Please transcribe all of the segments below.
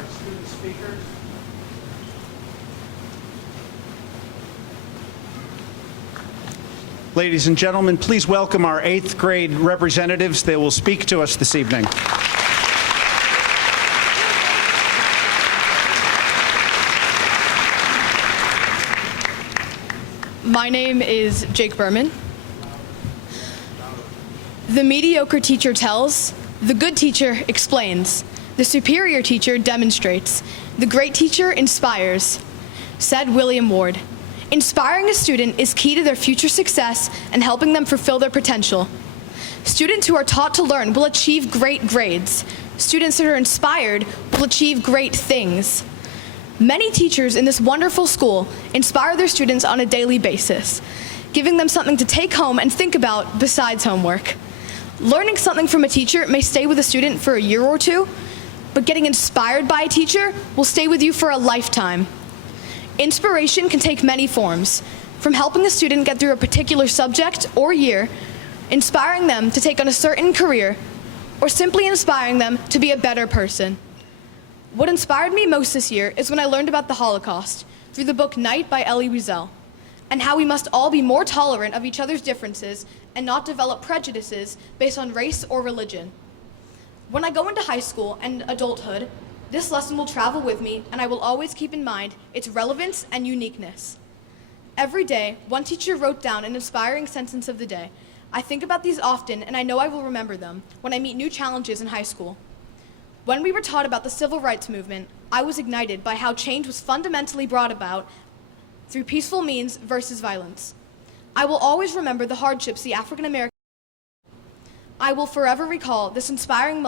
our student speakers. Ladies and gentlemen, please welcome our 8th grade representatives. They will speak to us this evening. My name is Jake Berman. The mediocre teacher tells, the good teacher explains, the superior teacher demonstrates, the great teacher inspires, said William Ward. Inspiring a student is key to their future success and helping them fulfill their potential. Students who are taught to learn will achieve great grades. Students that are inspired will achieve great things. Many teachers in this wonderful school inspire their students on a daily basis, giving them something to take home and think about besides homework. Learning something from a teacher may stay with a student for a year or two, but getting inspired by a teacher will stay with you for a lifetime. Inspiration can take many forms, from helping a student get through a particular subject or year, inspiring them to take on a certain career, or simply inspiring them to be a better person. What inspired me most this year is when I learned about the Holocaust through the book Night by Elie Wiesel, and how we must all be more tolerant of each other's differences and not develop prejudices based on race or religion. When I go into high school and adulthood, this lesson will travel with me, and I will always keep in mind its relevance and uniqueness. Every day, one teacher wrote down an inspiring sentence of the day. I think about these often, and I know I will remember them when I meet new challenges in high school. When we were taught about the civil rights movement, I was ignited by how change was fundamentally brought about through peaceful means versus violence. I will always remember the hardships the African American. I will forever recall this inspiring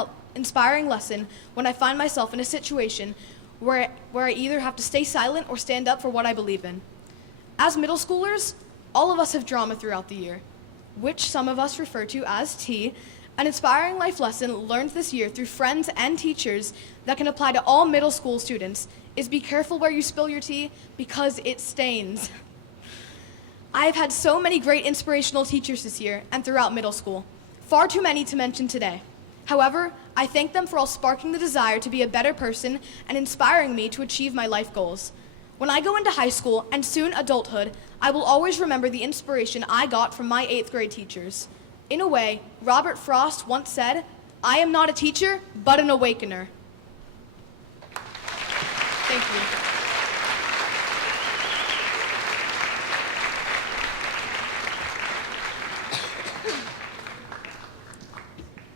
lesson when I find myself in a situation where I either have to stay silent or stand up for what I believe in. As middle schoolers, all of us have drama throughout the year, which some of us refer to as tea. An inspiring life lesson learned this year through friends and teachers that can apply to all middle school students is be careful where you spill your tea because it stains. I have had so many great inspirational teachers this year and throughout middle school, far too many to mention today. However, I thank them for all sparking the desire to be a better person and inspiring me to achieve my life goals. When I go into high school and soon adulthood, I will always remember the inspiration I got from my 8th grade teachers. In a way, Robert Frost once said, "I am not a teacher, but an awakener." Thank you.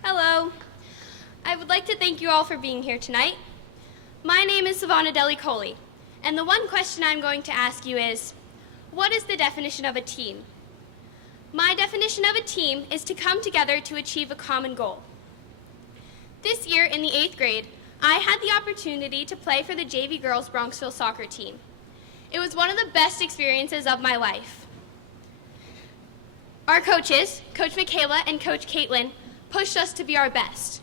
Hello. I would like to thank you all for being here tonight. My name is Savannah Deli-Coley, and the one question I'm going to ask you is, what is the definition of a team? My definition of a team is to come together to achieve a common goal. This year in the 8th grade, I had the opportunity to play for the JV girls Bronxville soccer team. It was one of the best experiences of my life. Our coaches, Coach Michaela and Coach Caitlin, pushed us to be our best.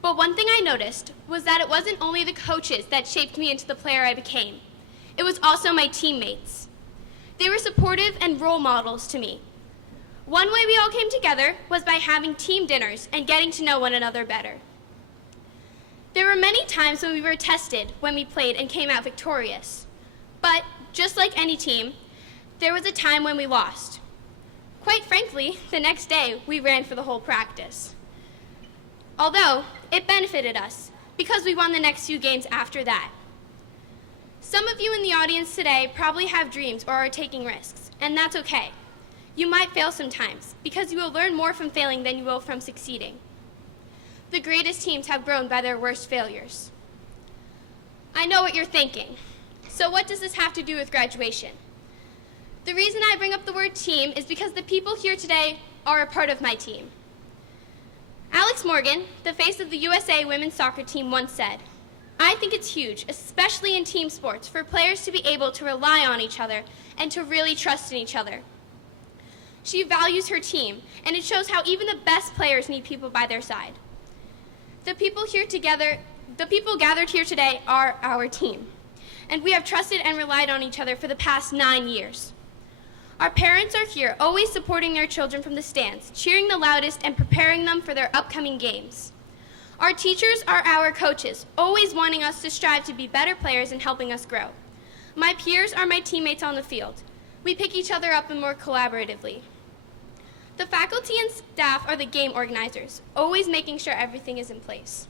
But one thing I noticed was that it wasn't only the coaches that shaped me into the player I became. It was also my teammates. They were supportive and role models to me. One way we all came together was by having team dinners and getting to know one another better. There were many times when we were tested when we played and came out victorious. But just like any team, there was a time when we lost. Quite frankly, the next day we ran for the whole practice. Although it benefited us because we won the next few games after that. Some of you in the audience today probably have dreams or are taking risks, and that's okay. You might fail sometimes because you will learn more from failing than you will from succeeding. The greatest teams have grown by their worst failures. I know what you're thinking. So what does this have to do with graduation? The reason I bring up the word team is because the people here today are a part of my team. Alex Morgan, the face of the USA women's soccer team, once said, "I think it's huge, especially in team sports, for players to be able to rely on each other and to really trust in each other." She values her team, and it shows how even the best players need people by their side. The people gathered here today are our team, and we have trusted and relied on each other for the past 9 years. Our parents are here, always supporting their children from the stands, cheering the loudest and preparing them for their upcoming games. Our teachers are our coaches, always wanting us to strive to be better players and helping us grow. My peers are my teammates on the field. We pick each other up and work collaboratively. The faculty and staff are the game organizers, always making sure everything is in place.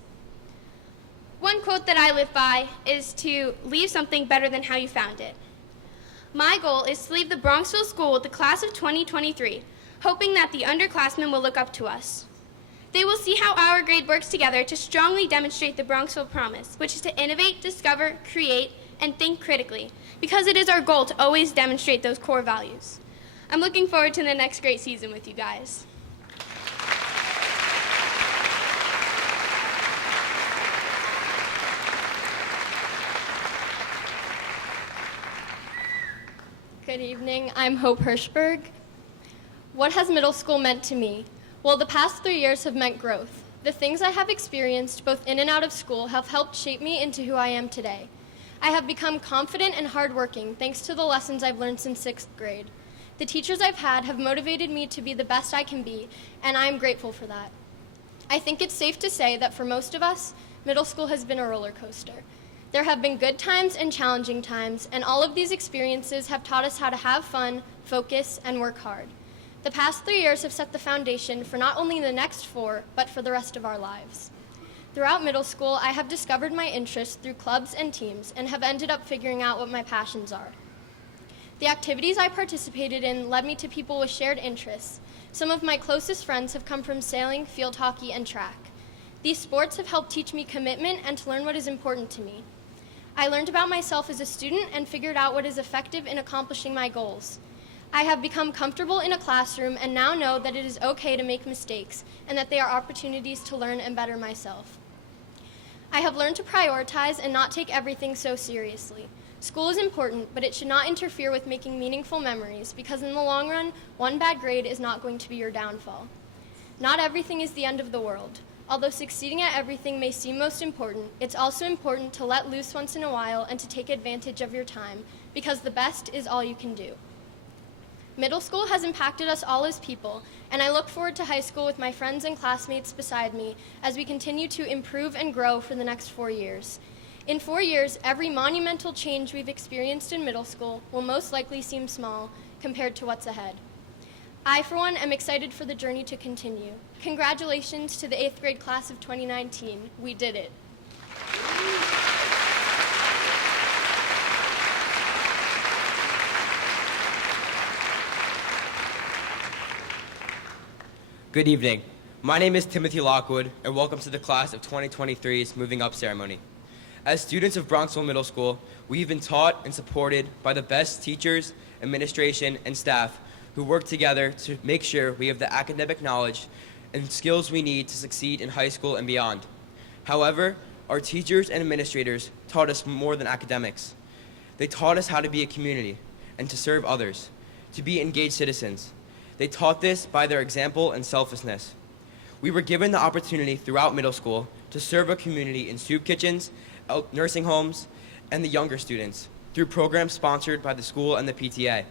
One quote that I live by is to leave something better than how you found it. My goal is to leave the Bronxville school with the class of 2023, hoping that the underclassmen will look up to us. They will see how our grade works together to strongly demonstrate the Bronxville promise, which is to innovate, discover, create, and think critically, because it is our goal to always demonstrate those core values. I'm looking forward to the next great season with you guys. Good evening, I'm Hope Hirschberg. What has middle school meant to me? Well, the past 3 years have meant growth. The things I have experienced, both in and out of school, have helped shape me into who I am today. I have become confident and hardworking thanks to the lessons I've learned since 6th grade. The teachers I've had have motivated me to be the best I can be, and I am grateful for that. I think it's safe to say that for most of us, middle school has been a roller coaster. There have been good times and challenging times, and all of these experiences have taught us how to have fun, focus, and work hard. The past 3 years have set the foundation for not only the next 4, but for the rest of our lives. Throughout middle school, I have discovered my interests through clubs and teams and have ended up figuring out what my passions are. The activities I participated in led me to people with shared interests. Some of my closest friends have come from sailing, field hockey, and track. These sports have helped teach me commitment and to learn what is important to me. I learned about myself as a student and figured out what is effective in accomplishing my goals. I have become comfortable in a classroom and now know that it is okay to make mistakes and that they are opportunities to learn and better myself. I have learned to prioritize and not take everything so seriously. School is important, but it should not interfere with making meaningful memories because in the long run, one bad grade is not going to be your downfall. Not everything is the end of the world. Although succeeding at everything may seem most important, it's also important to let loose once in a while and to take advantage of your time because the best is all you can do. Middle school has impacted us all as people, and I look forward to high school with my friends and classmates beside me as we continue to improve and grow for the next 4 years. In 4 years, every monumental change we've experienced in middle school will most likely seem small compared to what's ahead. I, for one, am excited for the journey to continue. Congratulations to the 8th grade class of 2019. We did it. Good evening. My name is Timothy Lockwood, and welcome to the class of 2023's Moving Up ceremony. As students of Bronxville Middle School, we've been taught and supported by the best teachers, administration, and staff who work together to make sure we have the academic knowledge and skills we need to succeed in high school and beyond. However, our teachers and administrators taught us more than academics. They taught us how to be a community and to serve others, to be engaged citizens. They taught this by their example and selflessness. We were given the opportunity throughout middle school to serve a community in soup kitchens, nursing homes, and the younger students through programs sponsored by the school and the PTA.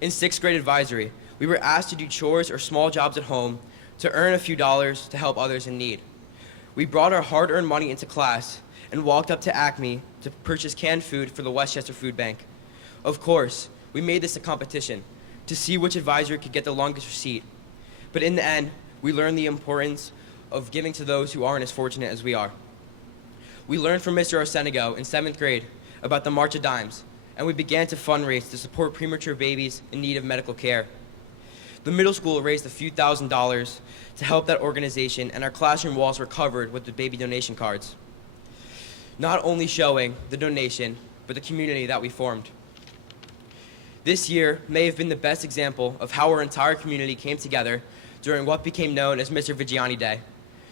In 6th grade advisory, we were asked to do chores or small jobs at home to earn a few dollars to help others in need. We brought our hard-earned money into class and walked up to Acme to purchase canned food for the Westchester Food Bank. Of course, we made this a competition to see which advisor could get the longest receipt. But in the end, we learned the importance of giving to those who aren't as fortunate as we are. We learned from Mr. Arsenego in 7th grade about the March of Dimes, and we began to fundraise to support premature babies in need of medical care. The middle school raised a few $1,000s to help that organization, and our classroom walls were covered with the baby donation cards, not only showing the donation, but the community that we formed. This year may have been the best example of how our entire community came together during what became known as Mr. Vigiani Day.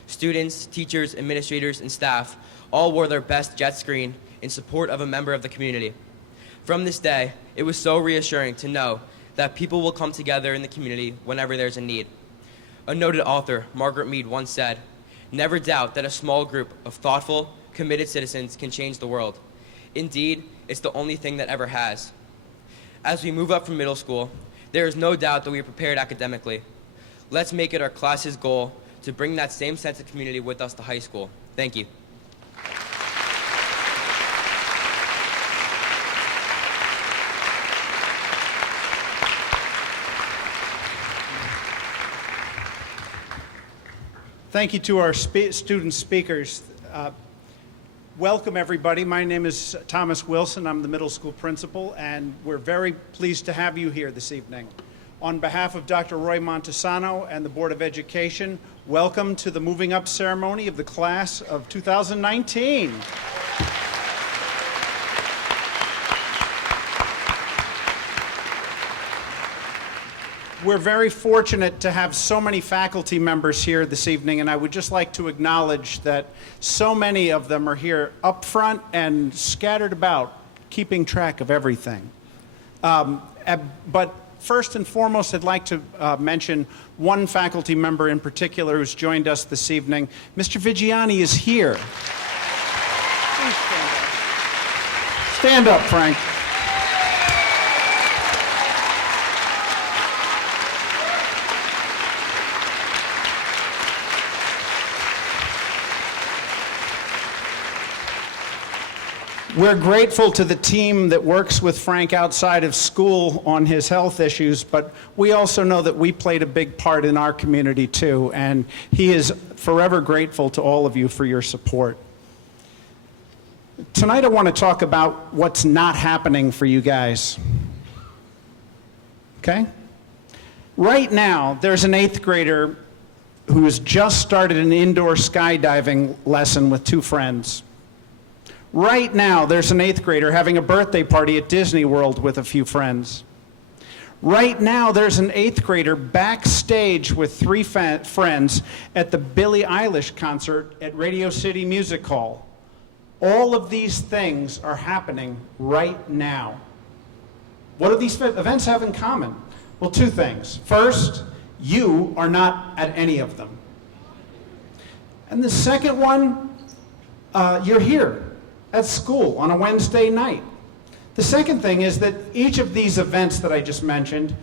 Students, teachers, administrators, and staff all wore their best jet screen in support of a member of the community. From this day, it was so reassuring to know that people will come together in the community whenever there's a need. A noted author, Margaret Mead, once said, "Never doubt that a small group of thoughtful, committed citizens can change the world. Indeed, it's the only thing that ever has." As we move up from middle school, there is no doubt that we are prepared academically. Let's make it our class's goal to to bring that same sense of community with us to high school. Thank you. Thank you to our student speakers. Welcome, everybody. My name is Thomas Wilson. I'm the middle school principal, and we're very pleased to have you here this evening. On behalf of Dr. Roy Montesano and the Board of Education, welcome to the moving up ceremony of the class of 2019. We're very fortunate to have so many faculty members here this evening, and I would just like to acknowledge that so many of them are here up front and scattered about, keeping track of everything. But first and foremost, I'd like to mention one faculty member in particular who's joined us this evening. Mr. Vigiani is here. Please stand up, Frank. We're grateful to the team that works with Frank outside of school on his health issues, but we also know that we played a big part in our community too, and he is forever grateful to all of you for your support. Tonight I want to talk about what's not happening for you guys. Okay? Right now, there's an 8th grader who has just started an indoor skydiving lesson with 2 friends. Right now, there's an 8th grader having a birthday party at Disney World with a few friends. Right now, there's an 8th grader backstage with 3 friends at the Billie Eilish concert at Radio City Music Hall. All of these things are happening right now. What do these events have in common? Well, 2 things. First, you are not at any of them. And the second one, you're here at school on a Wednesday night. The second thing is that each of these events that I just mentioned,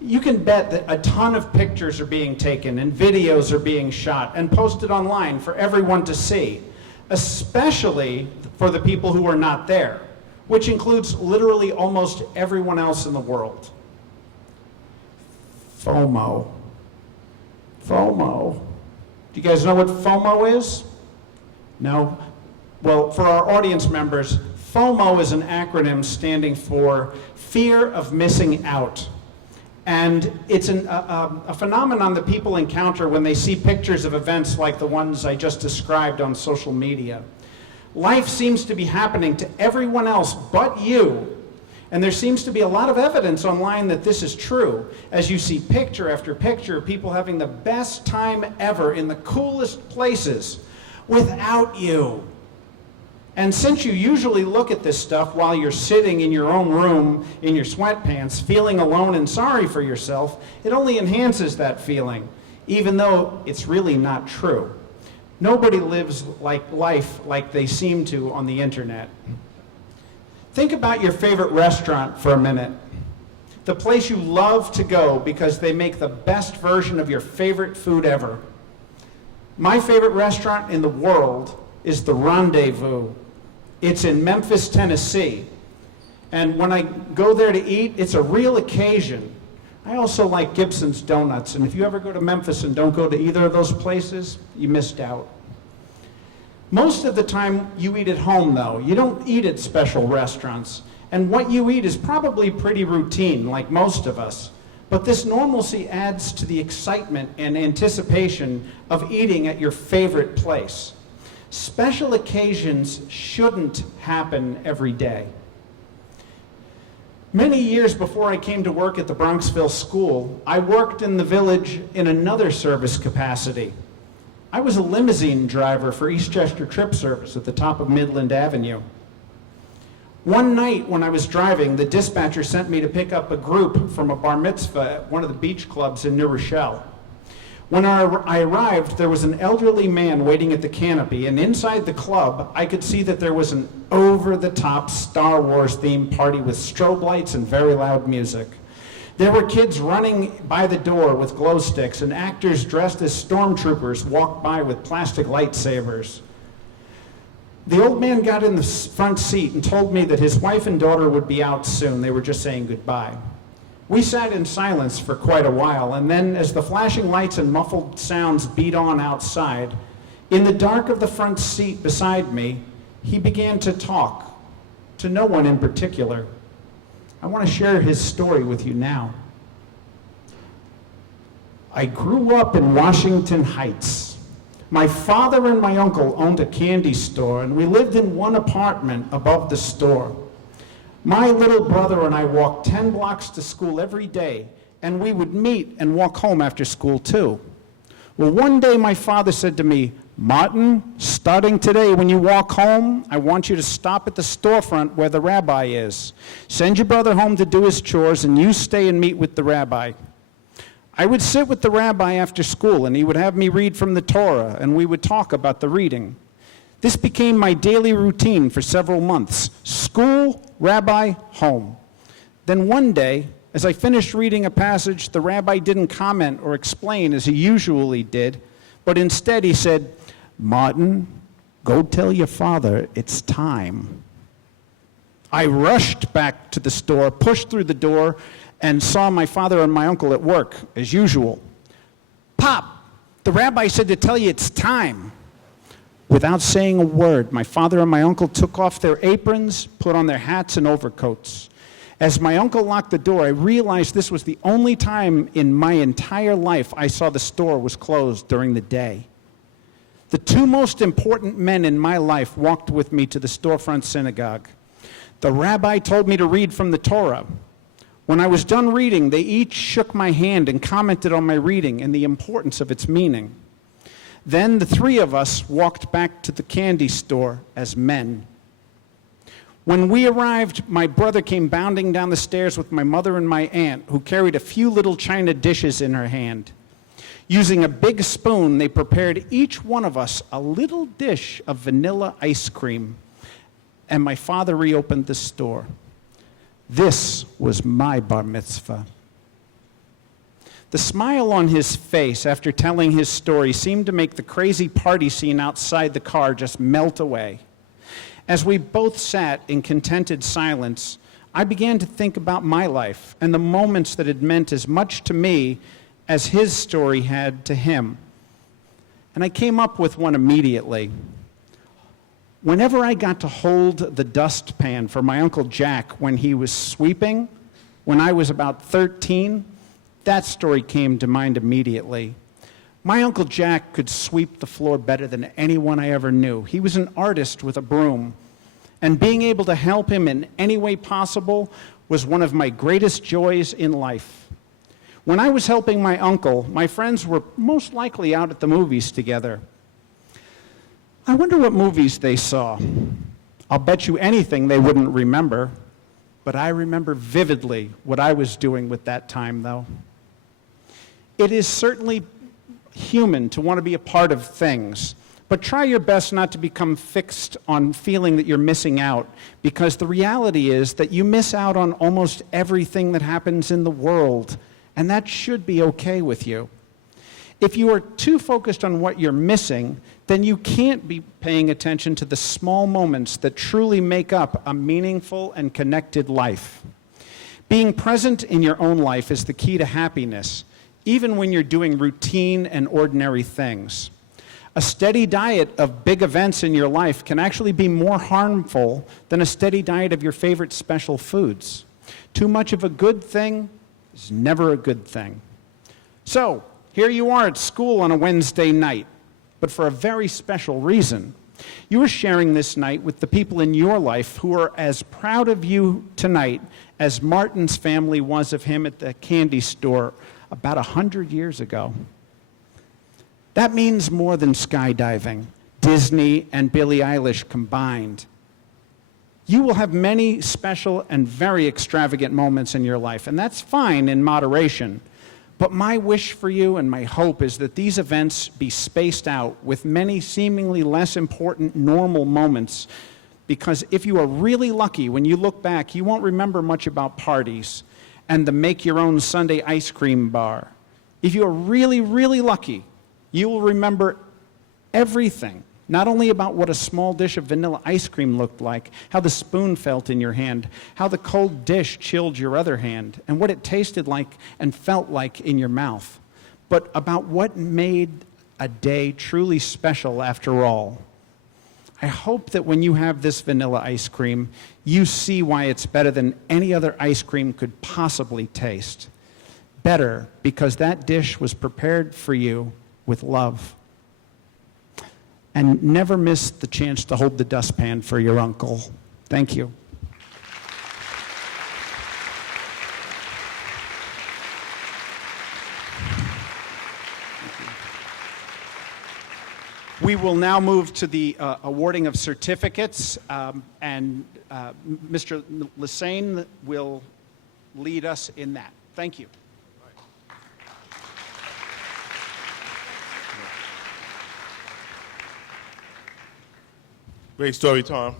you can bet that a ton of pictures are being taken and videos are being shot and posted online for everyone to see, especially for the people who are not there, which includes literally almost everyone else in the world. FOMO. FOMO. Do you guys know what FOMO is? No? Well, for our audience members, FOMO is an acronym standing for fear of missing out. And it's a phenomenon that people encounter when they see pictures of events like the ones I just described on social media. Life seems to be happening to everyone else but you. And there seems to be a lot of evidence online that this is true, as you see picture after picture of people having the best time ever in the coolest places without you. And since you usually look at this stuff while you're sitting in your own room in your sweatpants, feeling alone and sorry for yourself, it only enhances that feeling, even though it's really not true. Nobody lives life like they seem to on the internet. Think about your favorite restaurant for a minute. The place you love to go because they make the best version of your favorite food ever. My favorite restaurant in the world is the Rendezvous. It's in Memphis, Tennessee. And when I go there to eat, it's a real occasion. I also like Gibson's Donuts, and if you ever go to Memphis and don't go to either of those places, you missed out. Most of the time you eat at home, though. You don't eat at special restaurants. And what you eat is probably pretty routine, like most of us. But this normalcy adds to the excitement and anticipation of eating at your favorite place. Special occasions shouldn't happen every day. Many years before I came to work at the Bronxville school, I worked in the village in another service capacity. I was a limousine driver for Eastchester Trip Service at the top of Midland Avenue. One night when I was driving, the dispatcher sent me to pick up a group from a bar mitzvah at one of the beach clubs in New Rochelle. When I arrived, there was an elderly man waiting at the canopy, and inside the club, I could see that there was an over-the-top Star Wars themed party with strobe lights and very loud music. There were kids running by the door with glow sticks, and actors dressed as stormtroopers walked by with plastic lightsabers. The old man got in the front seat and told me that his wife and daughter would be out soon. They were just saying goodbye. We sat in silence for quite a while, and then as the flashing lights and muffled sounds beat on outside, in the dark of the front seat beside me, he began to talk, to no one in particular. I want to share his story with you now. I grew up in Washington Heights. My father and my uncle owned a candy store, and we lived in one apartment above the store. My little brother and I walked 10 blocks to school every day, and we would meet and walk home after school too. Well, one day my father said to me, "Martin, starting today when you walk home, I want you to stop at the storefront where the rabbi is. Send your brother home to do his chores, and you stay and meet with the rabbi." I would sit with the rabbi after school, and he would have me read from the Torah, and we would talk about the reading. This became my daily routine for several months. School, rabbi, home. Then one day, as I finished reading a passage, the rabbi didn't comment or explain as he usually did, but instead he said, "Martin, go tell your father it's time." I rushed back to the store, pushed through the door, and saw my father and my uncle at work, as usual. "Pop, the rabbi said to tell you it's time." Without saying a word, my father and my uncle took off their aprons, put on their hats and overcoats. As my uncle locked the door, I realized this was the only time in my entire life I saw the store was closed during the day. The two most important men in my life walked with me to the storefront synagogue. The rabbi told me to read from the Torah. When I was done reading, they each shook my hand and commented on my reading and the importance of its meaning. Then the three of us walked back to the candy store as men. When we arrived, my brother came bounding down the stairs with my mother and my aunt, who carried a few little china dishes in her hand. Using a big spoon, they prepared each one of us a little dish of vanilla ice cream, and my father reopened the store. This was my bar mitzvah. The smile on his face after telling his story seemed to make the crazy party scene outside the car just melt away. As we both sat in contented silence, I began to think about my life and the moments that had meant as much to me as his story had to him. And I came up with one immediately. Whenever I got to hold the dustpan for my Uncle Jack when he was sweeping, when I was about 13, that story came to mind immediately. My Uncle Jack could sweep the floor better than anyone I ever knew. He was an artist with a broom, and being able to help him in any way possible was one of my greatest joys in life. When I was helping my uncle, my friends were most likely out at the movies together. I wonder what movies they saw. I'll bet you anything they wouldn't remember, but I remember vividly what I was doing with that time, though. It is certainly human to want to be a part of things, but try your best not to become fixed on feeling that you're missing out, because the reality is that you miss out on almost everything that happens in the world, and that should be okay with you. If you are too focused on what you're missing, then you can't be paying attention to the small moments that truly make up a meaningful and connected life. Being present in your own life is the key to happiness, even when you're doing routine and ordinary things. A steady diet of big events in your life can actually be more harmful than a steady diet of your favorite special foods. Too much of a good thing is never a good thing. So, here you are at school on a Wednesday night, but for a very special reason. You are sharing this night with the people in your life who are as proud of you tonight as Martin's family was of him at the candy store about 100 years ago. That means more than skydiving, Disney, and Billie Eilish combined. You will have many special and very extravagant moments in your life, and that's fine in moderation. But my wish for you and my hope is that these events be spaced out with many seemingly less important normal moments, because if you are really lucky, when you look back, you won't remember much about parties. and the make-your-own sundae ice cream bar. If you are really, really lucky, you will remember everything, not only about what a small dish of vanilla ice cream looked like, how the spoon felt in your hand, how the cold dish chilled your other hand, and what it tasted like and felt like in your mouth, but about what made a day truly special after all. I hope that when you have this vanilla ice cream, you see why it's better than any other ice cream could possibly taste. Better because that dish was prepared for you with love. And never miss the chance to hold the dustpan for your uncle. Thank you. We will now move to the awarding of certificates, and Mr. Lesane will lead us in that. Thank you. Great story, Tom.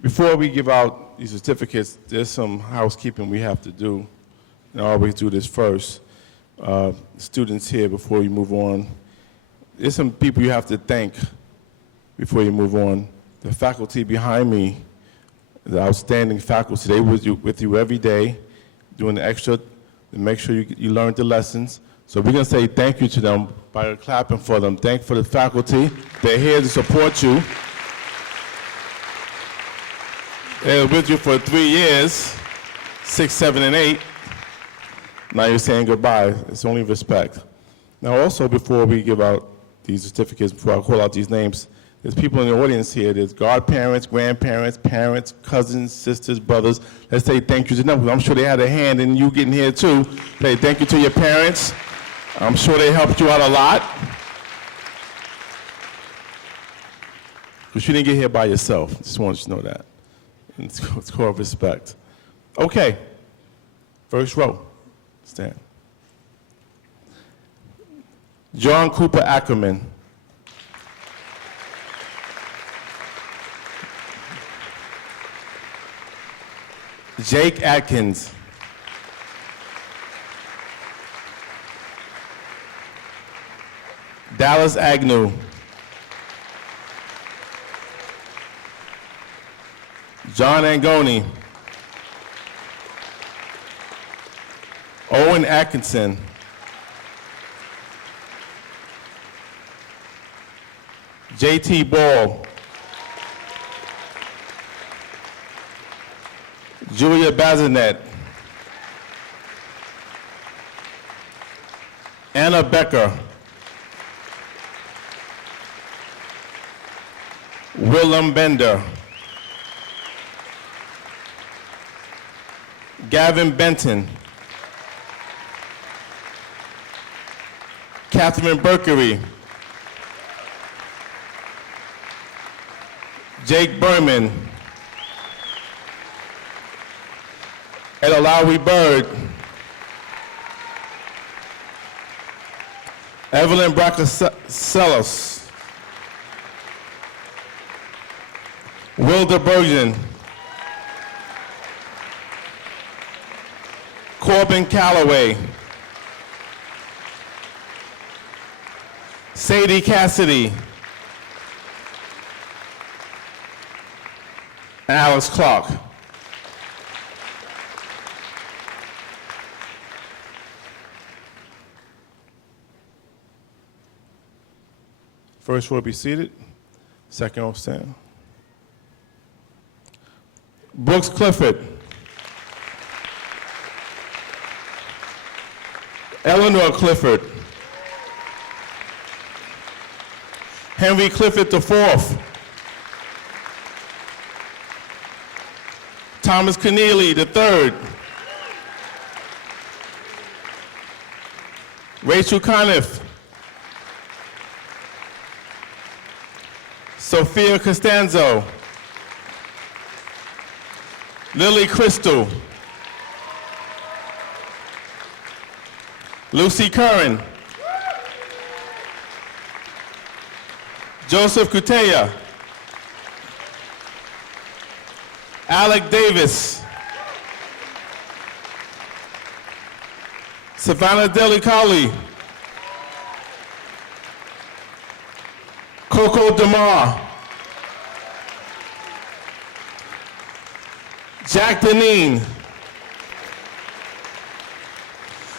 Before we give out these certificates, there's some housekeeping we have to do. And I always do this first. Students here, before you move on, there's some people you have to thank before you move on. The faculty behind me, the outstanding faculty, they were with you every day, doing the extra to make sure you learned the lessons. So we're going to say thank you to them by clapping for them. Thank for the faculty. They're here to support you. They were with you for 3 years, 6, 7, and 8. Now you're saying goodbye. It's only respect. Now also, before we give out these certificates, before I call out these names, there's people in the audience here. There's godparents, grandparents, parents, cousins, sisters, brothers. Let's say thank you to them, because I'm sure they had a hand in you getting here too. Say thank you to your parents. I'm sure they helped you out a lot. Because you didn't get here by yourself. Just want you to know that. It's called respect. Okay. First row. Stand. John Cooper Ackerman. Jake Atkins. Dallas Agnew. John Angoni. Owen Atkinson. J.T. Ball. Julia Bazinet. Anna Becker. Willem Bender. Gavin Benton. Catherine Berkery. Jake Berman. Elalawi Bird. Evelyn Braccasellos. Wilder Bergen. Corbin Calloway. Sadie Cassidy. And Alex Clark. First row be seated. Second row stand. Brooks Clifford. Eleanor Clifford. Henry Clifford IV. Thomas Keneally III. Rachel Conniff. Sophia Costanzo. Lily Crystal. Lucy Curran. Joseph Kuteya. Alec Davis. Savannah Delicali. Coco DeMar. Jack Deneen.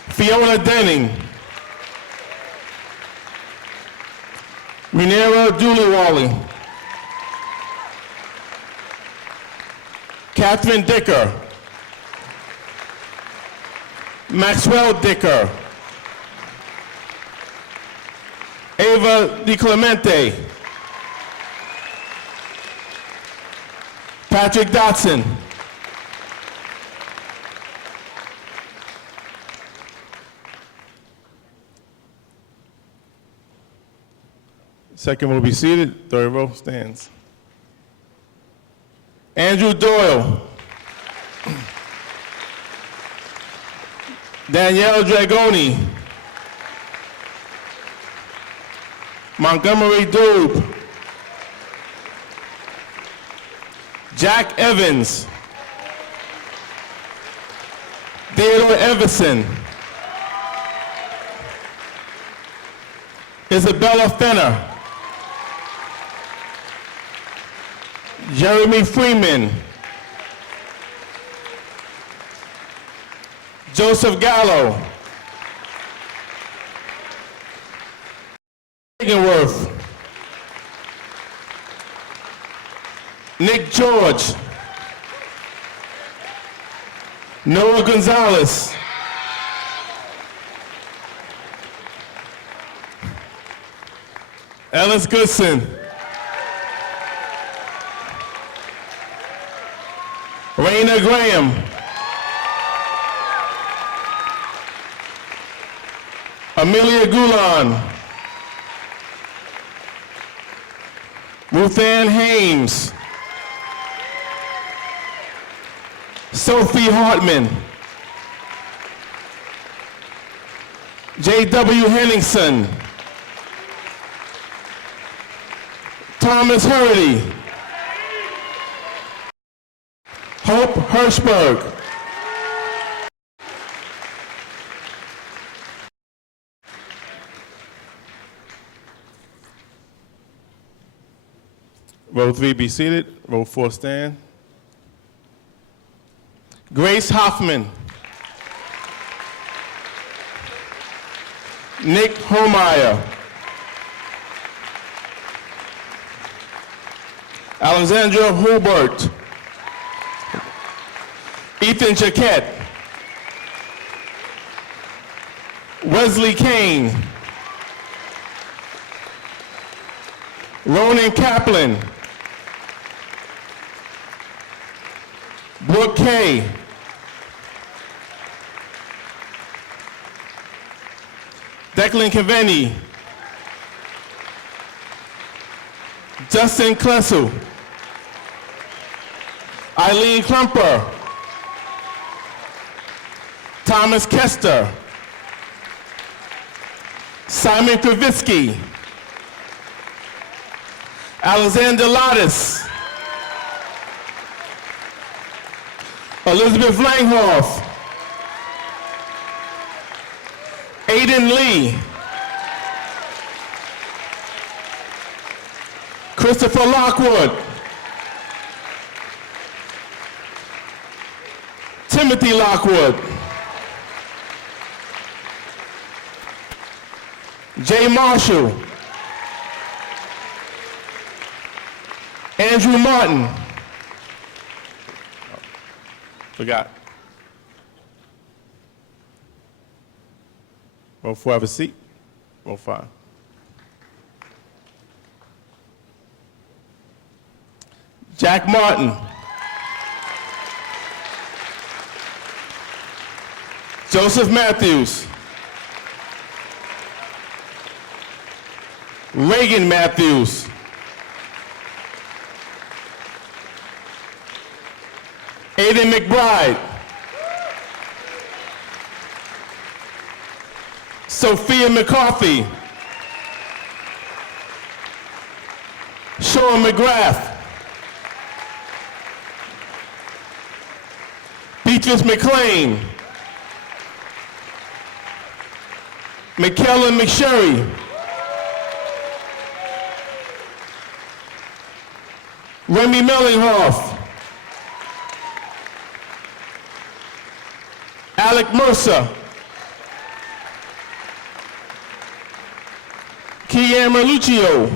Fiona Denning. Renera Dooley-Wally. Catherine Dicker. Maxwell Dicker. Ava Di Clemente. Patrick Dotson. Second will be seated. Third row stands. Andrew Doyle. Danielle Dragoni. Montgomery Dube. Jack Evans. Theodore Everson. Isabella Fenner. Jeremy Freeman. Joseph Gallo. Hagenworth. Nick George. Noah Gonzalez. Ellis Goodson. Raina Graham. Amelia Goulon. Ruth Ann Hames. Sophie Hartman. J.W. Henningson. Thomas Hurdy. Hope Hirschberg. Row 3 be seated. Row 4 stand. Grace Hoffman. Nick Holmeyer. Alexandra Hubert. Ethan Jaquette. Wesley Kane. Ronan Kaplan. Brooke Kay. Declan Caveni. Justin Klessel. Eileen Klumper. Thomas Kester. Simon Krivitsky. Alexander Lottis. Elizabeth Langhoff. Aiden Lee. Christopher Lockwood. Timothy Lockwood. Jay Marshall. Andrew Martin. Forgot. Row 4, have a seat. Row 5. Jack Martin. Joseph Matthews. Reagan Matthews. Aiden McBride. Sophia McCarthy. Sean McGrath. Beatrice McLean. Michaela McSherry. Remy Mellinghoff. Alec Mercer. Kian Merluccio.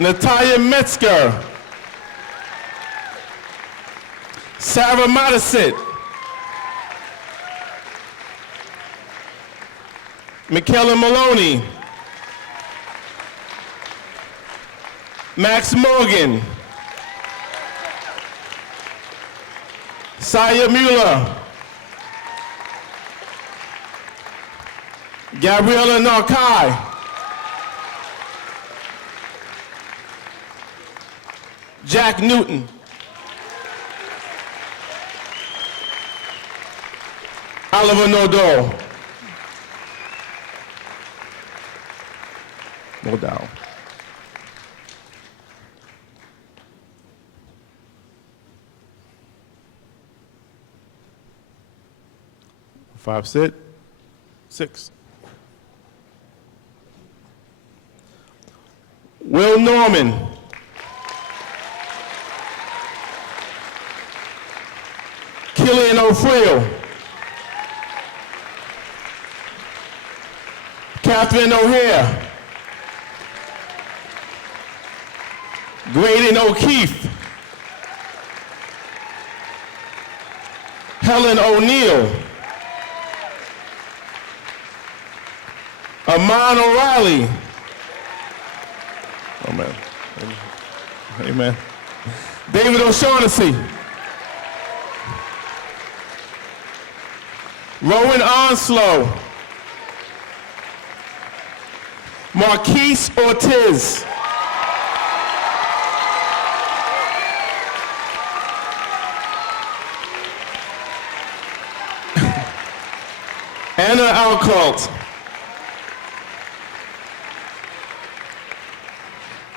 Natalia Metzger. Sarah Matasit. Michaela Maloney. Max Morgan. Saya Mueller. Gabriela Narkai. Jack Newton. Oliver Nordell. No doubt. Five, sit. 6. Will Norman. Killian O'Frill. Catherine O'Hare. Graydon O'Keefe. Helen O'Neill. Amon O'Reilly. Oh, man. Amen. David O'Shaughnessy. Rowan Onslow. Marquise Ortiz. Anna Alcott.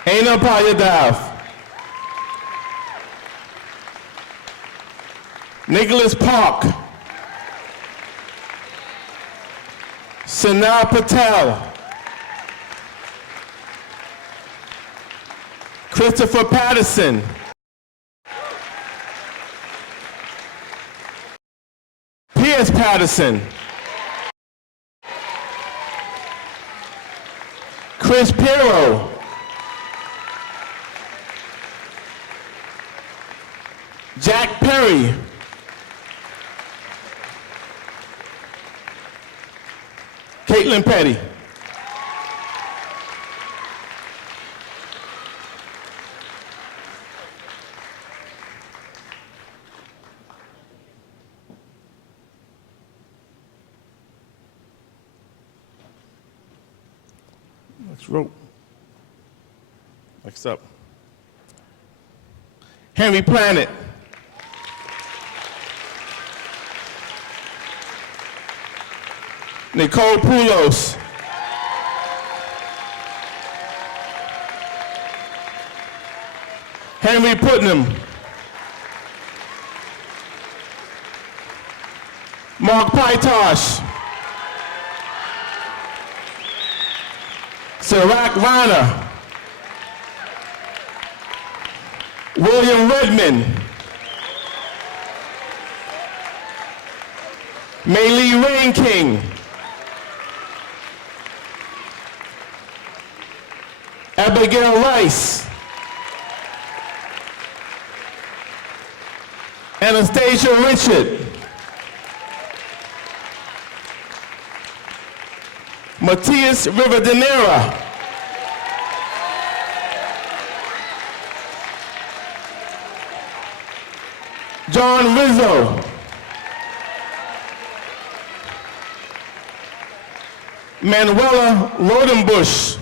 Aina Payadav. Nicholas Park. Sanaa Patel. Christopher Patterson. Pierce Patterson. Chris Pirro. Jack Perry. Caitlin Petty. Next row. Next up. Henry Planet. Nicole Poulos. Henry Putnam. Mark Pytosh. Sirac Rana. William Redmond. Maylee Rain King. Abigail Rice. Anastasia Richard. Matias Rivadeneira. John Rizzo. Manuela Rodenbush.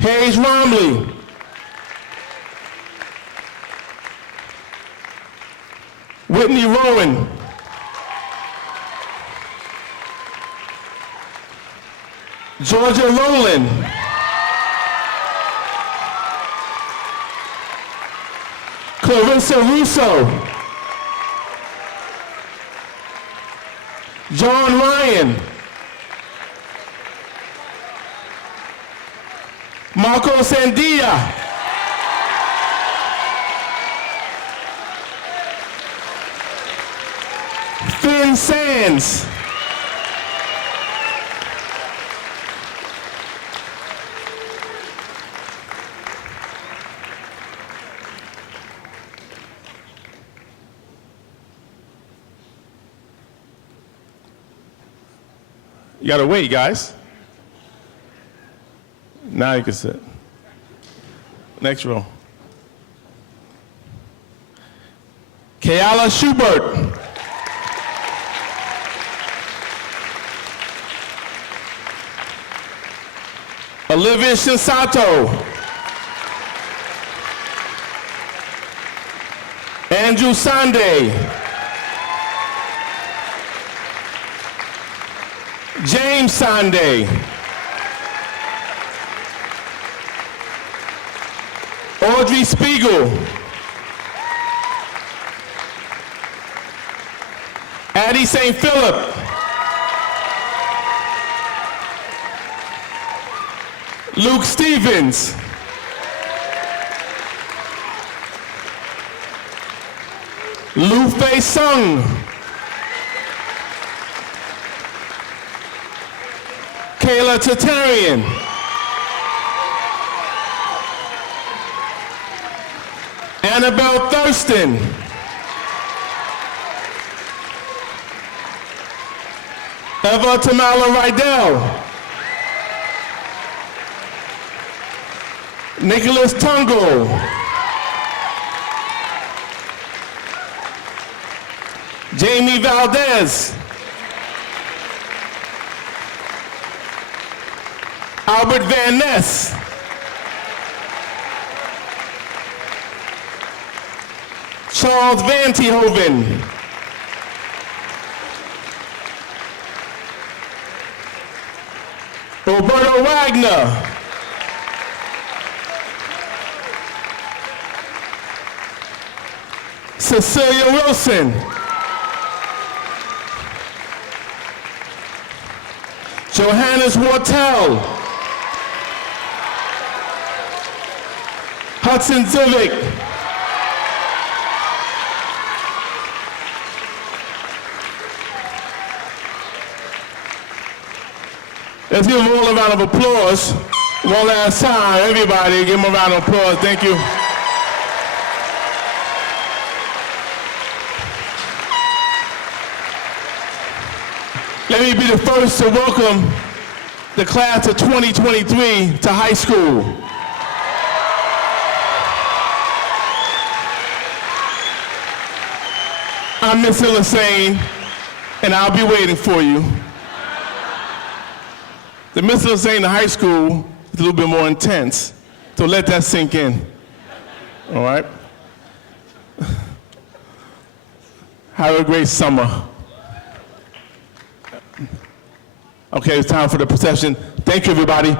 Hayes Romley. Whitney Rowan. Georgia Rowland. Clarissa Russo. John Ryan. Marco Sandia. Finn Sands. You gotta wait, guys. Now you can sit. Next row. Kayala Schubert. Olivia Shinsato. Andrew Sande. James Sande. Audrey Spiegel. Addie St. Philip. Luke Stevens. Lu Fei Sung. Kayla Tatarian. Annabelle Thurston. Eva Tamala Rydell. Nicholas Tungo. Jamie Valdez. Albert Van Ness. Charles Van Tihoven. Roberto Wagner. Cecilia Wilson. Johannes Wartell. Hudson Civic. Let's give them all a round of applause. One last time, everybody, give them a round of applause. Thank you. Let me be the first to welcome the class of 2023 to high school. I'm Mr. Lassane, and I'll be waiting for you. The Mr. Lassane high school is a little bit more intense, so let that sink in. All right? Have a great summer. Okay, it's time for the procession. Thank you, everybody.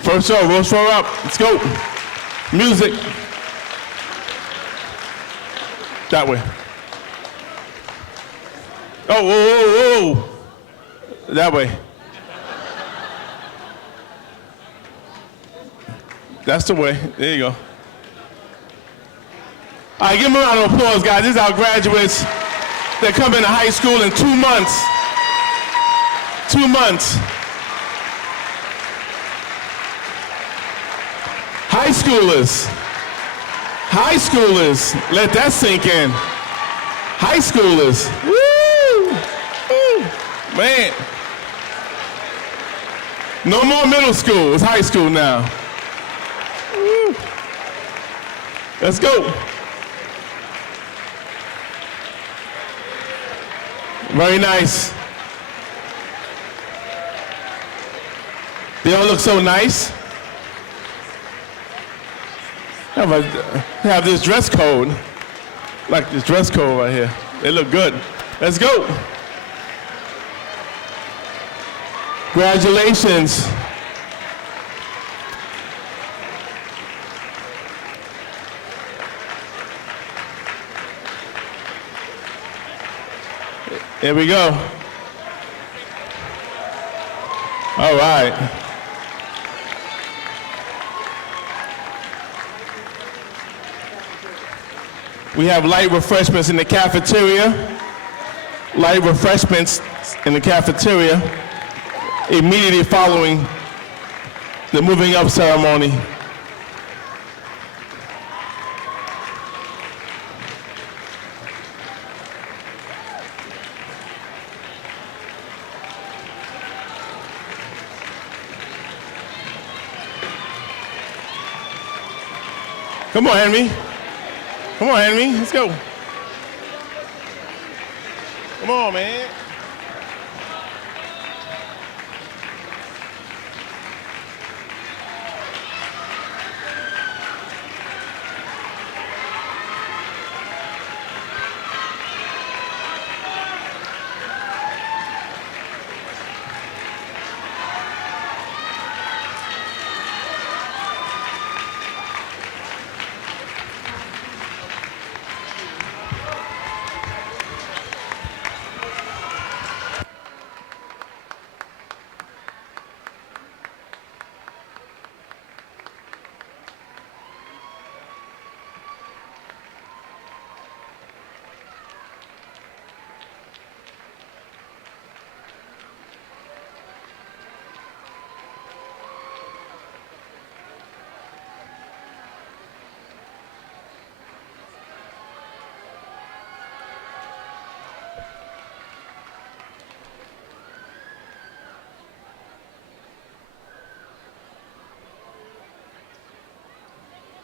First row, row up. Let's go. Music. That way. Oh, whoa, whoa, whoa. That way. That's the way. There you go. All right, give them a round of applause, guys. These are our graduates that come into high school in 2 months. 2 months. High schoolers. High schoolers. Let that sink in. High schoolers. Woo! Woo! Man. No more middle school. It's high school now. Woo! Let's go. Very nice. They all look so nice. Have this dress code, like this dress code right here. They look good. Let's go. Congratulations. Here we go. All right. We have light refreshments in the cafeteria. Light refreshments in the cafeteria immediately following the moving up ceremony. Come on, Henry. Come on, Henry. Let's go. Come on, man.